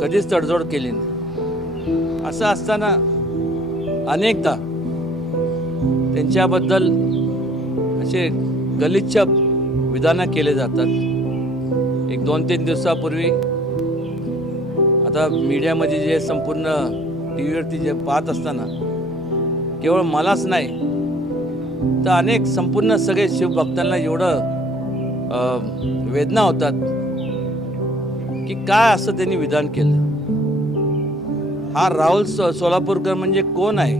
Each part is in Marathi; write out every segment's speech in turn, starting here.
कधीच तडजोड केली नाही। असं असताना अनेकदा त्यांच्याबद्दल असे गलिच्छ विधानं केले जातात। एक 2-3 दिवसापूर्वी आता मीडियामध्ये जे संपूर्ण टीव्हीवरती जे पाहत असताना केवळ मलाच नाही तर अनेक संपूर्ण सगळे शिवभक्तांना एवढं वेदना होतात की काय असं त्यांनी विधान केलं। हा राहुल सोलापूरकर म्हणजे कोण आहे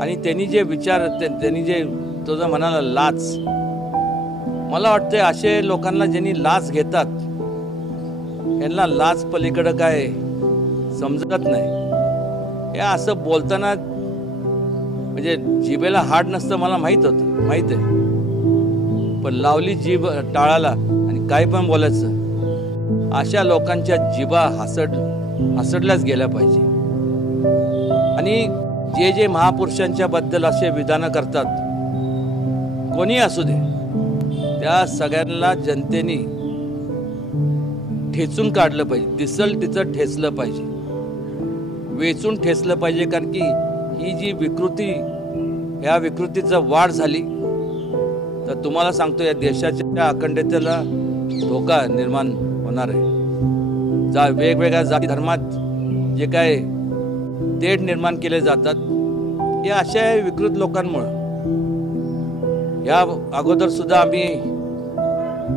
आणि त्यांनी जे विचार त्यांनी जे तो जो म्हणाला लाच, मला वाटते असे लोकांना ज्यांनी लाच घेतात यांना लाच पलीकडे काय समजत नाही। हे असं बोलताना म्हणजे जिभेला हाड नसतं मला माहित आहे, पण लावली जीभ टाळाला आणि काय पण बोलायचं। अशा लोकांच्या जिभा हसडल्याच गेल्या पाहिजे। आणि जे महापुरुषांच्या बद्दल असे विधानं करतात, कोणी असू दे, त्या सगळ्यांना जनतेने ठेचून काढलं पाहिजे, दिसल तिचं ठेचलं पाहिजे, वेचून ठेचलं पाहिजे। कारण की ही जी विकृती, या विकृतीचं वाढ झाली तर तुम्हाला सांगतो या देशाच्या अखंडतेला धोका निर्माण होणार आहे। वेगवेगळ्या जाती धर्मात जे काय तेढ निर्माण केले जातात हे अशा विकृत लोकांमुळे। या अगोदर सुद्धा आम्ही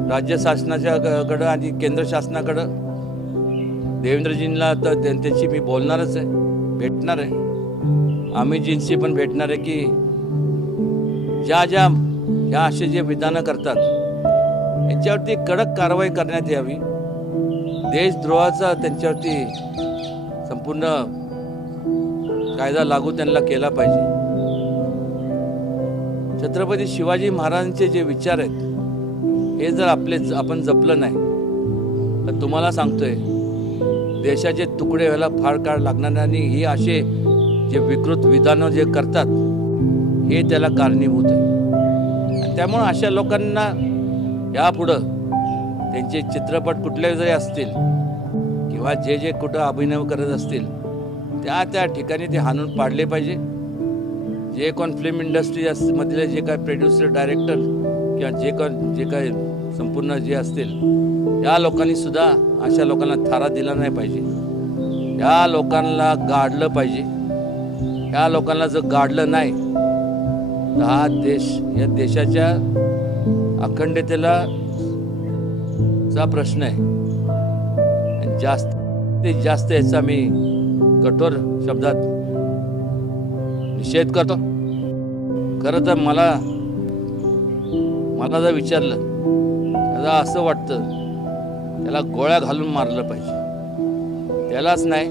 राज्य शासनाच्याकडं आणि केंद्र शासनाकडं देवेंद्रजींना तर त्यांच्याशी मी बोलणारच आहे, भेटणार आहे, अमितजींशी पण भेटणार आहे की ज्या असे जे विधानं करतात यांच्यावरती कडक कारवाई करण्यात यावी। देशद्रोहाचा त्यांच्यावरती संपूर्ण कायदा लागू त्यांना केला पाहिजे। छत्रपती शिवाजी महाराजांचे जे विचार आहेत हे जर आपण जपलं नाही तर तुम्हाला सांगतोय देशाचे तुकडे व्हायला फार काळ लागणार नाही। आणि ही असे जे विकृत विधानं जे करतात हे त्याला कारणीभूत आहे। आणि त्यामुळे अशा लोकांना यापुढं त्यांचे चित्रपट कुठले जरी असतील किंवा जे कुठं अभिनय करत असतील त्या ठिकाणी ते हाणून पाडले पाहिजे। जे कोण फिल्म इंडस्ट्री मधले जे काय प्रोड्युसर, डायरेक्टर किंवा जे काय संपूर्ण जे असतील या लोकांनी सुद्धा अशा लोकांना थारा दिला नाही पाहिजे। या लोकांना गाडलं पाहिजे। या लोकांना जर गाडलं नाही तर हा देश, या देशाच्या अखंडतेला चा प्रश्न आहे। आणि जास्तीत जास्त याचा मी कठोर शब्दात निषेध करतो। खरं तर मला जर विचारलं तर असं वाटतं त्याला गोळ्या घालून मारलं पाहिजे। त्यालाच नाही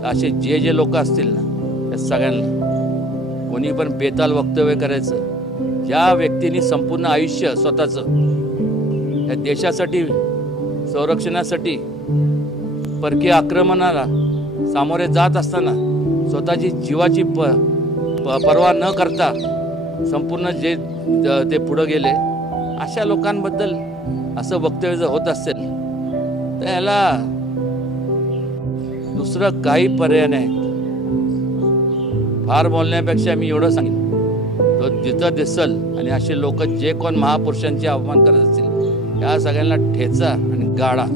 तर असे जे लोक असतील ना त्या सगळ्यांना, कोणी पण बेताल वक्तव्य करायचं, ज्या व्यक्तीने संपूर्ण आयुष्य स्वतःचं या देशासाठी संरक्षणासाठी परकीय आक्रमणाला सामोरे जात असताना स्वतःची जीवाची पर्वा न करता संपूर्ण जे ते पुढे गेले, अशा लोकांबद्दल असं वक्तव्य जर होत असेल तर याला दुसरं काही पर्याय नाही। फार बोलण्यापेक्षा मी एवढं सांगेन, तो जिथं दिसल आणि असे लोक जे कोण महापुरुषांचे अपमान करत असतील त्या सगळ्यांना ठेचा आणि गाडा।